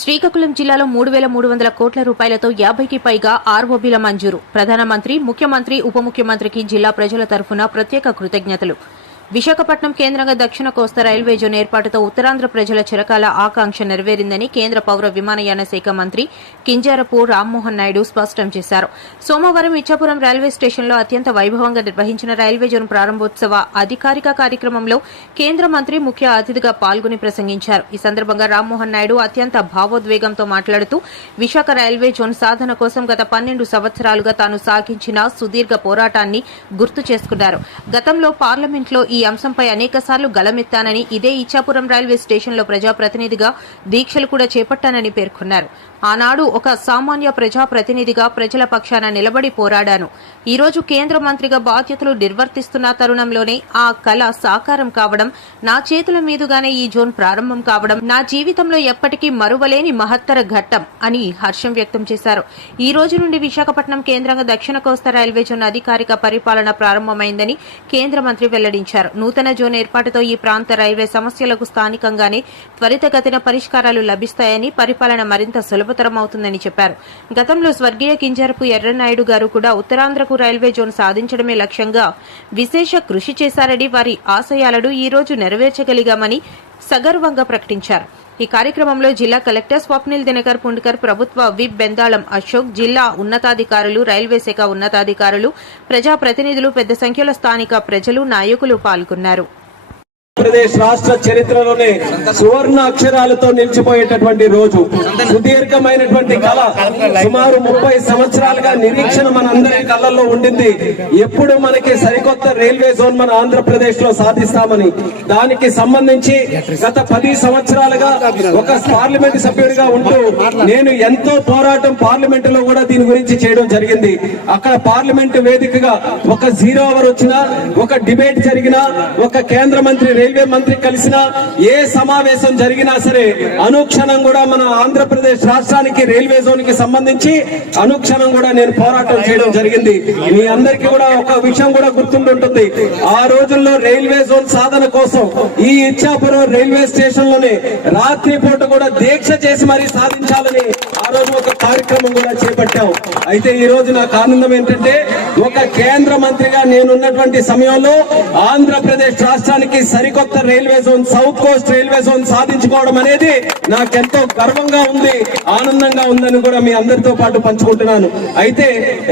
శ్రీకాకుళం జిల్లాలో 3,300 కోట్ల రూపాయలతో 50కి పైగా ఆర్ఓబీల మంజూరు. ప్రధానమంత్రి, ముఖ్యమంత్రి, ఉప ముఖ్యమంత్రికి జిల్లా ప్రజల తరఫున ప్రత్యేక కృతజ్ఞతలు. విశాఖపట్నం కేంద్రంగా దక్షిణ కోస్తా రైల్వే జోన్ ఏర్పాటుతో ఉత్తరాంధ్ర ప్రజల చిరకాల ఆకాంక్ష నెరవేరిందని కేంద్ర పౌర విమానయాన శాఖ మంత్రి కింజరాపు రామ్మోహన్ నాయుడు స్పష్టం చేశారు. సోమవారం ఇచ్చాపురం రైల్వే స్టేషన్లో అత్యంత వైభవంగా నిర్వహించిన రైల్వే జోన్ ప్రారంభోత్సవ అధికారిక కార్యక్రమంలో కేంద్ర మంత్రి ముఖ్య అతిథిగా పాల్గొని ప్రసంగించారు. ఈ సందర్భంగా రామ్మోహన్ నాయుడు అత్యంత భావోద్వేగంతో మాట్లాడుతూ విశాఖ రైల్వే జోన్ సాధన కోసం గత 12 సంవత్సరాలుగా తాను సాగించిన సుదీర్ఘ పోరాటాన్ని గుర్తు చేసుకున్నారు. గతంలో పార్లమెంట్లో ఈ అంశంపై అనేకసార్లు గళమెత్తానని, ఇదే ఇచ్చాపురం రైల్వే స్టేషన్లో ప్రజాప్రతినిధిగా దీక్షలు కూడా చేపట్టానని పేర్కొన్నారు. ఆనాడు ఒక సామాన్య ప్రజాప్రతినిధిగా ప్రజల పక్షాన నిలబడి పోరాడాను. ఈ రోజు కేంద్ర మంత్రిగా బాధ్యతలు నిర్వర్తిస్తున్న తరుణంలోనే ఆ కళ సాకారం కావడం, నా చేతుల మీదుగానే ఈ జోన్ ప్రారంభం కావడం నా జీవితంలో ఎప్పటికీ మరువలేని మహత్తర ఘట్టం అని హర్షం వ్యక్తం చేశారు. ఈ రోజు నుండి విశాఖపట్నం కేంద్రంగా దక్షిణ కోస్తా రైల్వే జోన్ అధికారిక పరిపాలన ప్రారంభమైందని కేంద్ర మంత్రి వెల్లడించారు. నూతన జోన్ ఏర్పాటుతో ఈ ప్రాంత రైల్వే సమస్యలకు స్థానికంగానే త్వరితగతిన పరిష్కారాలు లభిస్తాయని, పరిపాలన మరింత సులభతరమవుతుందని చెప్పారు. గతంలో స్వర్గీయ కింజరపు ఎర్రన్నాయుడు గారు కూడా ఉత్తరాంధ్రకు రైల్వే జోన్ సాధించడమే లక్ష్యంగా విశేష కృషి చేశారని, వారి ఆశయాలను ఈ రోజు నెరవేర్చగలిగామని సగర్వంగా ప్రకటించారు. ఈ కార్యక్రమంలో జిల్లా కలెక్టర్ స్వప్నిల్ దినకర్ పుండ్కర్, ప్రభుత్వ విప్ బెందాళం అశోక్, జిల్లా ఉన్నతాధికారులు, రైల్వే శాఖ ఉన్నతాధికారులు, ప్రజాప్రతినిధులు, పెద్ద సంఖ్యలో స్థానిక ప్రజలు, నాయకులు పాల్గొన్నారు. ఆంధ్రప్రదేశ్ రాష్ట్ర చరిత్రలోనే సువర్ణ అక్షరాలతో నిలిచిపోయేటటువంటి రోజు. సుదీర్ఘమైనటువంటి కళ, సుమారు 30 సంవత్సరాలుగా నిరీక్షణ మన అందరి కళ్ళల్లో ఉండింది. ఎప్పుడు మనకి సరికొత్త రైల్వే జోన్ మన ఆంధ్రప్రదేశ్ లో సాధిస్తామని. దానికి సంబంధించి గత 10 సంవత్సరాలుగా ఒక పార్లమెంట్ సభ్యుడిగా ఉంటూ నేను ఎంతో పోరాటం పార్లమెంట్ లో కూడా దీని గురించి చేయడం జరిగింది. అక్కడ పార్లమెంట్ వేదికగా ఒక 0 అవర్ వచ్చినా, ఒక డిబేట్ జరిగినా, ఒక కేంద్ర మంత్రి, రైల్వే మంత్రి కలిసిన, ఏ సమావేశం జరిగినా సరే అనుక్షణం కూడా మన ఆంధ్రప్రదేశ్ రాష్ట్రానికి రైల్వే జోన్ కి సంబంధించి అనుక్షణం కూడా నేను పోరాటం చేయడం జరిగింది. మీ అందరికీ కూడా ఒక విషయం కూడా గుర్తుంటుంది. ఆ రోజుల్లో రైల్వే జోన్ సాధన కోసం ఈ ఇచ్చాపురం రైల్వే స్టేషన్ లోనే రాత్రిపూట కూడా దీక్ష చేసి మరీ సాధించాలని ఆ రోజు ఒక కార్యక్రమం కూడా చేపట్టాం. అయితే ఈ రోజు నాకు ఆనందం ఏంటంటే, ఒక కేంద్ర మంత్రిగా నేనున్నటువంటి సమయంలో ఆంధ్రప్రదేశ్ రాష్ట్రానికి సరికొత్త railway zone, south Coast railway zone సాధించుకోవడం అనేది నాకెంతో గర్వంగా ఉంది, ఆనందంగా ఉందని కూడా మీ అందరితో పాటు పంచుకుంటున్నాను. అయితే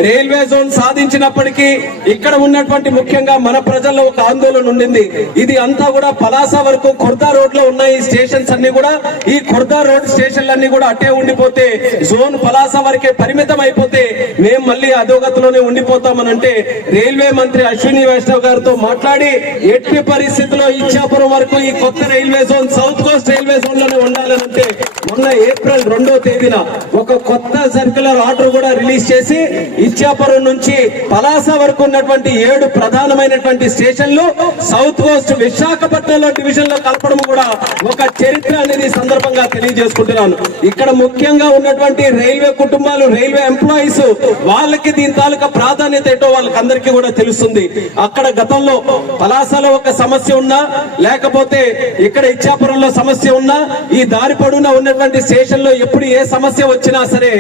రైల్వే జోన్ సాధించినప్పటికీ ఇక్కడ ఉన్నటువంటి ముఖ్యంగా మన ప్రజల్లో ఒక ఆందోళన ఉండింది. ఇది అంతా కూడా పలాస వరకు ఖుర్దా రోడ్ లో ఉన్న ఈ స్టేషన్స్ అన్ని కూడా, ఈ ఖుర్దా రోడ్ స్టేషన్లన్నీ కూడా అట్టే ఉండిపోతే, జోన్ పలాస వరకే పరిమితం అయిపోతే మేము మళ్ళీ అధోగతిలోనే ఉండిపోతామనంటే రైల్వే మంత్రి అశ్విని వైష్ణవ్ గారితో మాట్లాడి ఎట్టి పరిస్థితుల్లో ఇచ్చాపురం వరకు ఈ కొత్త railway zone, south Coast railway zone లోనే ఉండాలంటే మొన్న ఏప్రిల్ 2వ తేదీన ఒక కొత్త సర్క్యులర్ ఆర్డర్ కూడా రిలీజ్ చేసి ఇచ్చాపురం నుంచి పలాస వరకు ఉన్నటువంటి 7 ప్రధానమైనటువంటి స్టేషన్లు సౌత్ కోస్ట్ విశాఖపట్నంలో డివిజన్ లో కలపడం కూడా ఒక చరిత్ర అనేది సందర్భంగా తెలియజేసుకుంటున్నాను. ఇక్కడ ముఖ్యంగా ఉన్నటువంటి రైల్వే కుటుంబాలు, రైల్వే ఎంప్లాయీస్, వాళ్ళకి దీని తాలూకా ప్రాధాన్యత ఏంటో వాళ్ళకందరికీ కూడా తెలుస్తుంది. అక్కడ గతంలో పలాసలో ఒక సమస్య ఉన్నా, లేకపోతే ఇక్కడ ఇచ్చాపురంలో సమస్య ఉన్నా, ఈ దారి పొడవునా ఉన్నటువంటి స్టేషన్ లో ఎప్పుడు ఏ సమస్య వచ్చినా సరే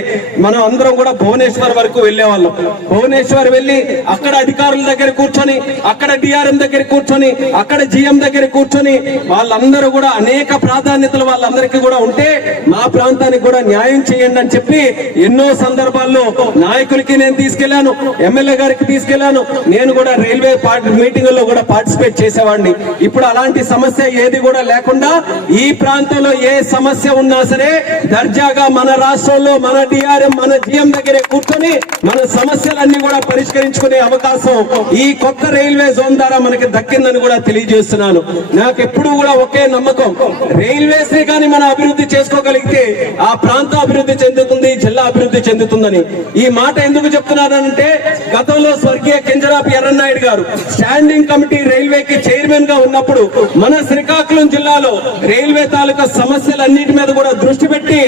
మనం అందరం కూడా భువనేశ్వర్ వరకు వెళ్లేవాళ్ళం. భువనేశ్వర్ వెళ్లి అక్కడ అధికారుల దగ్గర కూర్చొని, అక్కడ డిఆర్ఎం దగ్గర కూర్చొని, అక్కడ జిఎం దగ్గర కూర్చొని వాళ్ళందరూ కూడా అనేక ప్రాధాన్యతలు వాళ్ళందరికీ కూడా ఉంటే మా ప్రాంతానికి కూడా న్యాయం చేయండి అని చెప్పి ఎన్నో సందర్భాల్లో నాయకులకి నేను తీసుకెళ్లాను, ఎమ్మెల్యే గారికి తీసుకెళ్లాను. నేను కూడా రైల్వే మీటింగుల్లో కూడా పార్టిసిపేట్ చేసేవాడిని. ఇప్పుడు అలాంటి సమస్య ఏది కూడా లేకుండా ఈ ప్రాంతంలో ఏ సమస్య ఉన్నా సరే దర్జాగా మన రాష్ట్రంలో మన డిఆర్ఎం, మన జిఎం దగ్గరే కూర్చొని మన సమస్యలన్నీ కూడా పరిష్కరించుకునే అవకాశం ఈ కొత్త రైల్వే జోన్ ద్వారా మనకి దక్కిందని కూడా తెలియజేస్తున్నాను. నాకు ఎప్పుడు కూడా ఒకే నమ్మకం, రైల్వేస్ ని కానీ మనం అభివృద్ధి చేసుకోగలిగితే ఆ ప్రాంతం అభివృద్ధి చెందుతుంది, జిల్లా అభివృద్ధి చెందుతుందని. ఈ మాట ఎందుకు చెప్తున్నానంటే, గతంలో స్వర్గీయ కింజరాపు ఎర్రన్నాయుడు గారు స్టాండింగ్ కమిటీ రైల్వేకి చైర్మన్ గా ఉన్నప్పుడు మన శ్రీకాకుళం జిల్లాలో రైల్వే తాలూకా సమస్యలన్నిటి మీద కూడా దృష్టి పెట్టి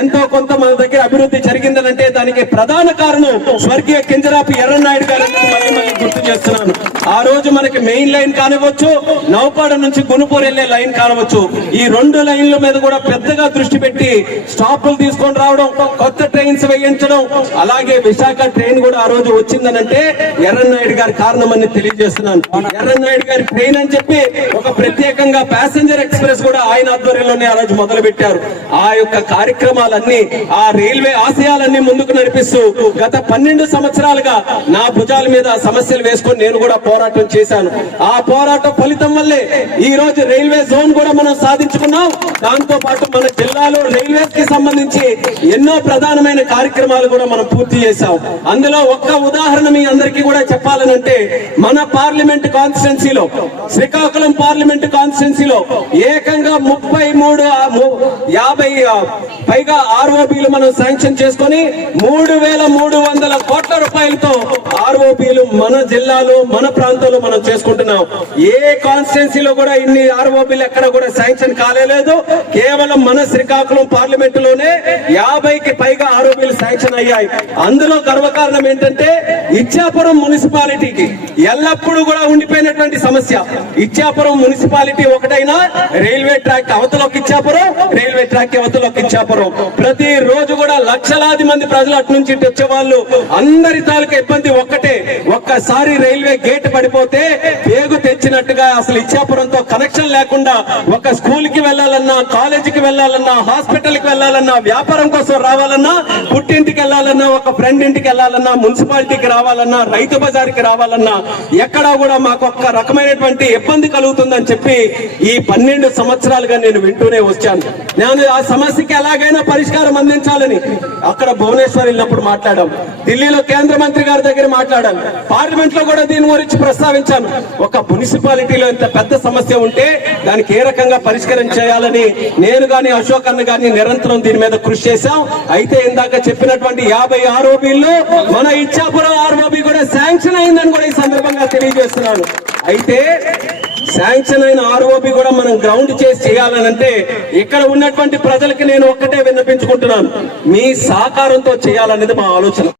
ఎంతో కొంత మన దగ్గర అభివృద్ధి జరిగిందనంటే దానికి ప్రధాన కారణం స్వర్గీయ కింజరాపు ఎర్రన్నాయుడు గారు మళ్ళీ గుర్తు తెలియజేస్తున్నాను. ఆ రోజు మనకి మెయిన్ లైన్ కానివ్వచ్చు, నౌపాడ నుంచి గునుపూర్ వెళ్లే లైన్ కానివ్వచ్చు, ఈ 2 లైన్ల మీద కూడా పెద్దగా దృష్టి పెట్టి స్టాపులు తీసుకొని రావడం, కొత్త ట్రైన్స్ వేయించడం, అలాగే విశాఖ ట్రైన్ కూడా ఆ రోజు వచ్చిందనంటే ఎర్రన్నాయుడు గారి కారణమని తెలియజేస్తున్నాను. ఎర్రన్నాయుడు గారి ట్రైన్ అని చెప్పి ఒక ప్రత్యేకంగా ప్యాసింజర్ ఎక్స్ప్రెస్ కూడా ఆయన ఆధ్వర్యంలోనే ఆ రోజు మొదలు పెట్టారు. ఆ యొక్క కార్యక్రమాలన్నీ, ఆ రైల్వే ఆశయాలన్నీ ముందుకు నడిపిస్తూ గత 12 సంవత్సరాలుగా నా భుజాల మీద సమస్యలు వేసుకొని నేను కూడా పోరాటం చేశాను. ఆ పోరాటం ఫలితం వల్లే ఈ రోజు రైల్వే జోన్ కూడా మనం సాధించుకున్నాం. దాంతో పాటు మన జిల్లాలో రైల్వేస్ కి సంబంధించి ఎన్నో ప్రధానమైన కార్యక్రమాలు కూడా మనం పూర్తి చేశాం. అందులో ఒక్క ఉదాహరణ మీ అందరికీ కూడా చెప్పాలనంటే, మన పార్లమెంట్ కాన్స్టిట్యున్సీలో, శ్రీకాకుళం పార్లమెంట్ కాన్స్టిట్యున్సీలో ఏకంగా 50 పైగా ఆర్ఓబీలు మనం శాంక్షన్ చేసుకొని 3,300 కోట్ల రూపాయలతో ఆర్ఓబీలు మన జిల్లాలో, మన ప్రాంతంలో మనం చేసుకుంటున్నాం. ఏ కాన్స్టిట్యున్సీలో కూడా ఇన్ని ఆర్ఓబీలు ఎక్కడ కూడా శాంక్షన్ కాలేదు. కేవలం మన శ్రీకాకుళం పార్లమెంటులోనే 50కి పైగా ఆర్ఓబీలు శాంక్షన్ అయ్యాయి. అందులో గర్వకారణం ఏంటంటే, ఇచ్చాపురం మున్సిపాలిటీకి ఎల్లప్పుడూ కూడా ఉండిపోయినటువంటి సమస్య, ఇచ్చాపురం మున్సిపాలిటీ ఒకటైనా రైల్వే ట్రాక్ అవతలకి ఇచ్చాపురం, రైల్వే ట్రాక్ అవతలకి ఇచ్చాపురం. ప్రతి రోజు కూడా లక్షలాది మంది ప్రజలు అటు నుంచి వచ్చే వాళ్ళు అందరి తాలూకా ఇబ్బంది ఒక్కటే, ఒక్కసారి రైల్వే గేట్ పడిపోతే పేగు తెచ్చినట్టుగా అసలు ఇచ్చాపురంతో కనెక్షన్ లేకుండా ఒక స్కూల్ కి వెళ్లాలన్నా, కాలేజీకి వెళ్లాలన్నా, హాస్పిటల్ కి వెళ్లాలన్నా, వ్యాపారం కోసం రావాలన్నా, పుట్టింటికి వెళ్లాలన్నా, ఒక ఫ్రెండ్ ఇంటికి వెళ్లాలన్నా, మున్సిపాలిటీకి రావాలన్నా, రైతు బజార్కి రావాలన్నా ఎక్కడా కూడా మాకు ఒక్క రకమైనటువంటి ఇబ్బంది కలుగుతుందని చెప్పి ఈ 12 సంవత్సరాలుగా నేను వింటూనే వచ్చాను. నేను ఆ సమస్యకి ఎలాగైనా పరిష్కారం అందించాలని అక్కడ భువనేశ్వర్ వెళ్ళినప్పుడు మాట్లాడాం, ఢిల్లీలో కేంద్ర మంత్రి గారి దగ్గర మాట్లాడాను, పార్లమెంట్ లో కూడా దీని గురించి ప్రస్తావించాను. ఒక మున్సిపాలిటీలో ఇంత పెద్ద సమస్య ఉంటే దానికి ఏ రకంగా పరిష్కారం చేయాలని నేను గాని, అశోక్ అన్న గాని నిరంతరం దీని మీద కృషి చేశాం. అయితే ఇందాక చెప్పినటువంటి 50 ఆర్ఓబీల్లో మన ఇచ్చాపురం ఆర్ఓబీ కూడా శాంక్షన్ అయిందని కూడా ఈ సందర్భంగా తెలియజేస్తున్నాను. అయితే శాంక్షన్ అయిన ఆర్ఓబీ కూడా మనం గ్రౌండ్ చేసి చేయాలనంటే ఇక్కడ ఉన్నటువంటి ప్రజలకి నేను ఒక్కటే విన్నపించుకుంటున్నాను, మీ సహకారంతో చేయాలనేది మా ఆలోచన.